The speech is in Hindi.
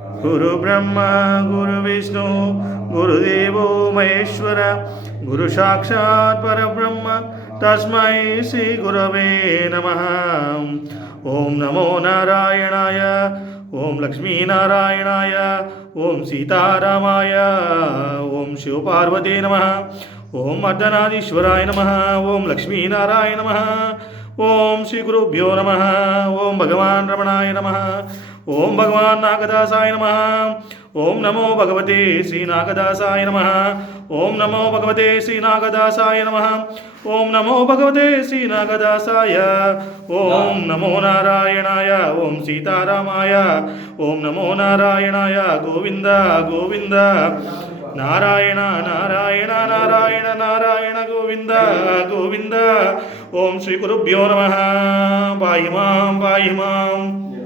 गुरु ब्रह्मा गुरु विष्णु गुरुदेवो महेश्वर गुरु साक्षात् परब्रह्म तस्मै श्री गुरवे नमः। ओम नमो नारायणाय ओम लक्ष्मी नारायणाय ओम सीतारामाय ओम शिव पार्वती नमः। ओम अर्धनारीश्वराय नमः। ओम लक्ष्मी नारायण नमः। ओम श्री गुरुभ्यो नमः। ओम भगवान रमणाय नमः। ओम भगवान नागदासाय नमः। ओम नमो भगवते श्री नागदासाय नमः। ओम नमो भगवते श्री नागदासाय नमः। ओम नमो भगवते श्री नागदासाय। ओम नमो नारायणाय ओम सीतारामाय। ओम नमो नारायणाय गोविंद गोविंद नारायण नारायण नारायण नारायण गोविंद गोविंद। ओम श्री गुरुभ्यो नमः। पाहि मां पाहि मां।